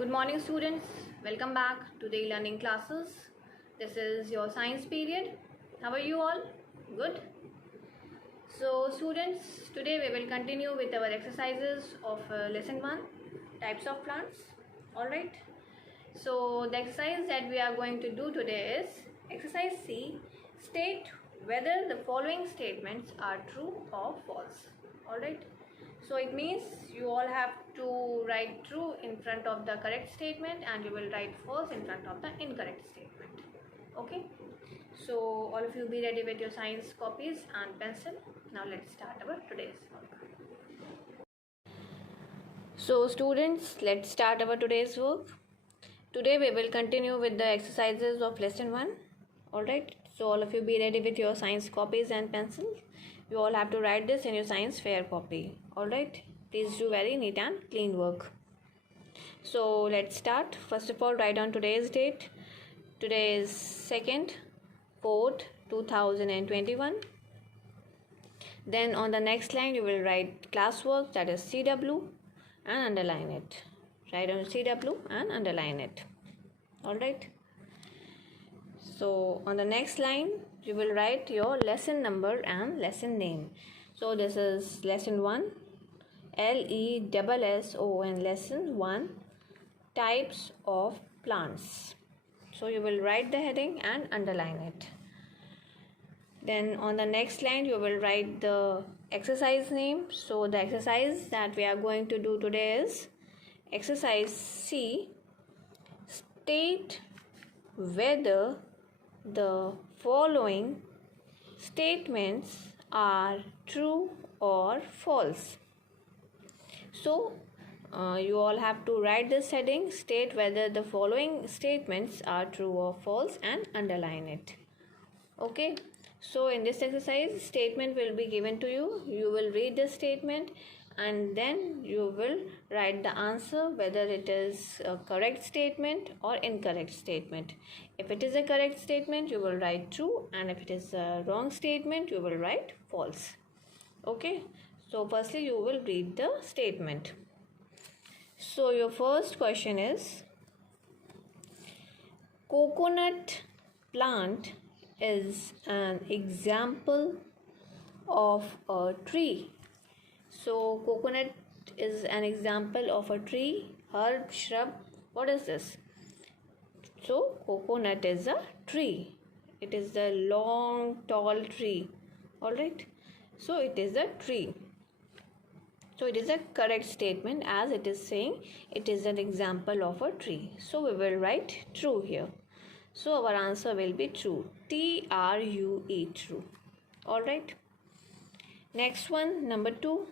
Good morning students, welcome back to the learning classes. This is your science period. How are you all? Good. So students, today we will continue with our exercises of lesson 1, types of plants. Alright. So the exercise that we are going to do today is exercise C. State whether the following statements are true or false. Alright. So it means you all have to write true in front of the correct statement and you will write false in front of the incorrect statement. Okay. So all of you be ready with your science copies and pencil. Now let's start our today's work. So students, let's start our today's work. Today we will continue with the exercises of lesson 1. Alright. So all of you be ready with your science copies and pencils. You all have to write this in your science fair copy. Alright. Please do very neat and clean work. So let's start. First of all, write down today's date. Today is 2nd, 4th, 2021. Then on the next line you will write classwork, that is CW, and underline it. Write down CW and underline it. Alright. So on the next line you will write your lesson number and lesson name. So this is lesson 1, LESSON, lesson 1, types of plants. So you will write the heading and underline it. Then on the next line you will write the exercise name. So the exercise that we are going to do today is exercise C. State whether the following statements are true or false. So you all have to write this heading, state whether the following statements are true or false, and underline it. Okay. So in this exercise, statement will be given to you. You will read the statement and then you will write the answer whether it is a correct statement or incorrect statement. If it is a correct statement, you will write true, and if it is a wrong statement, you will write false. Okay. So firstly you will read the statement. So your first question is, coconut plant is an example of a tree. So coconut is an example of a tree, herb, shrub. What is this? So coconut is a tree. It is a long, tall tree. Alright. So it is a tree. So it is a correct statement as it is saying it is an example of a tree. So we will write true here. So our answer will be true. TRUE, true. Alright. Next one, number 2.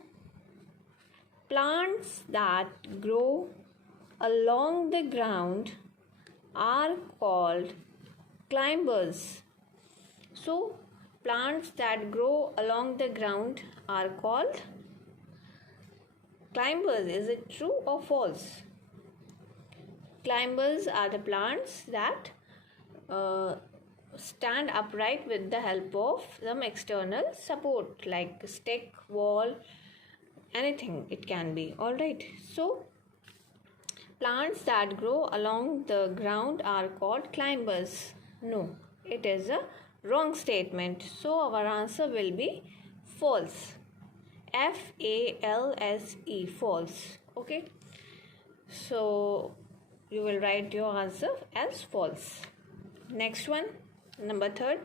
Plants that grow along the ground are called climbers. So plants that grow along the ground are called climbers. Is it true or false? Climbers are the plants that stand upright with the help of some external support like stick, wall, anything it can be. Alright. So plants that grow along the ground are called climbers. No, it is a wrong statement. So our answer will be false. FALSE, false. Okay. So you will write your answer as false. Next one, number 3.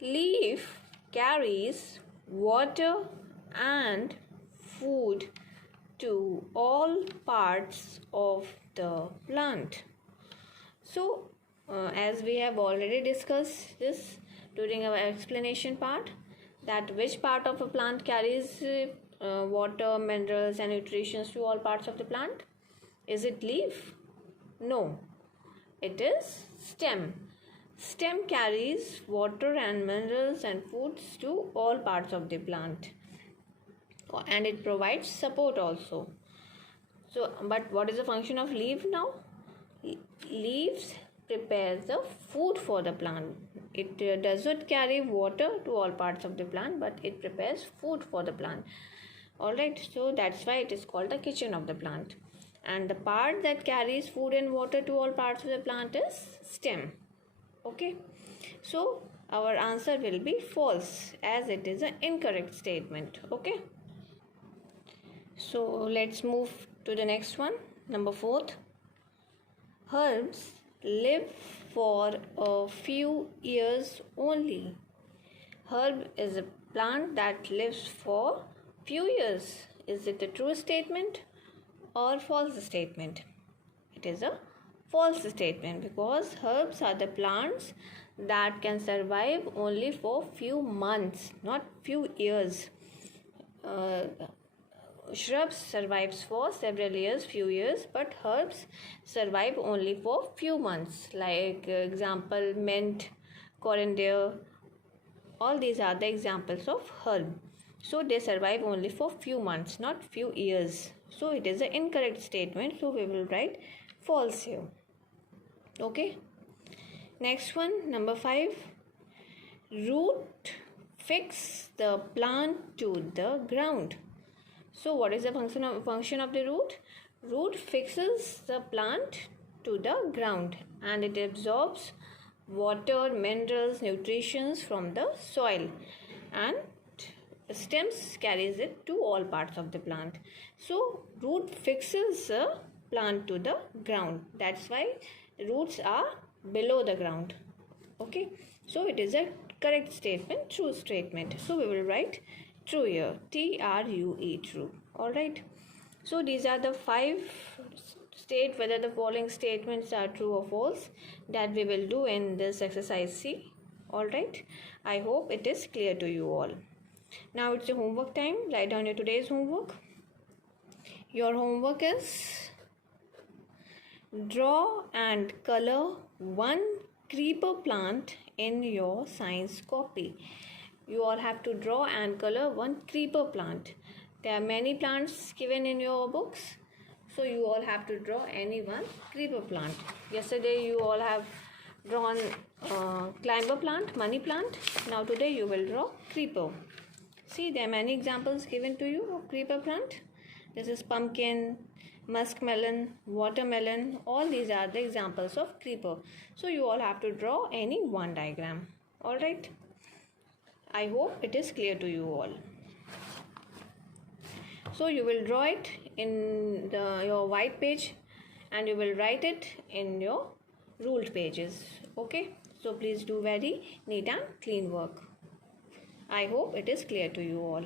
Leaf carries water and food to all parts of the plant. So as we have already discussed this during our explanation part, that which part of a plant carries water, minerals and nutrition to all parts of the plant? Is it leaf? No, it is stem. Stem carries water and minerals and foods to all parts of the plant, and it provides support also. So but what is the function of leaf now? Leaves prepare the food for the plant. It does not carry water to all parts of the plant, but it prepares food for the plant. Alright, so that's why it is called the kitchen of the plant. and the part that carries food and water to all parts of the plant is stem. Okay, so our answer will be false, as it is an incorrect statement. Okay, so let's move to the next one. Number 4. Herbs live for a few years only. Herb is a plant that lives for few years. Is it a true statement or false statement? It is a false statement, because herbs are the plants that can survive only for few months, not few years. Shrubs survives for several years, few years, but herbs survive only for few months. Like example, mint, coriander, all these are the examples of herb. So they survive only for few months, not few years. So it is an incorrect statement, so we will write false here. Okay, next one, number 5. Root fix the plant to the ground. So what is the function of the root? Root fixes the plant to the ground, and it absorbs water, minerals, nutrients from the soil, and stems carries it to all parts of the plant. So root fixes the plant to the ground. That's why roots are below the ground. Okay, so it is a correct statement, true statement. So we will write true here, TRUE, true. All right, so these are the 5 state whether the following statements are true or false that we will do in this exercise C. All right, I hope it is clear to you all. Now it's your homework time. Write down your today's homework. Your homework is draw and color one creeper plant in your science copy. You all have to draw and color one creeper plant. There are many plants given in your books, so you all have to draw any one creeper plant. Yesterday you all have drawn climber plant, money plant. Now today you will draw creeper. See, there are many examples given to you of creeper plant. This is pumpkin, muskmelon, watermelon. All these are the examples of creeper. So you all have to draw any one diagram. All right. I hope it is clear to you all. So you will draw it in your white page, and you will write it in your ruled pages. Okay. So please do very neat and clean work. I hope it is clear to you all.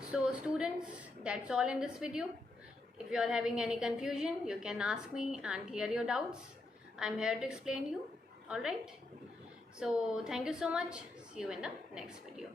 So students, that's all in this video. If you are having any confusion, you can ask me and clear your doubts. I'm here to explain you. Alright. So thank you so much. See you in the next video.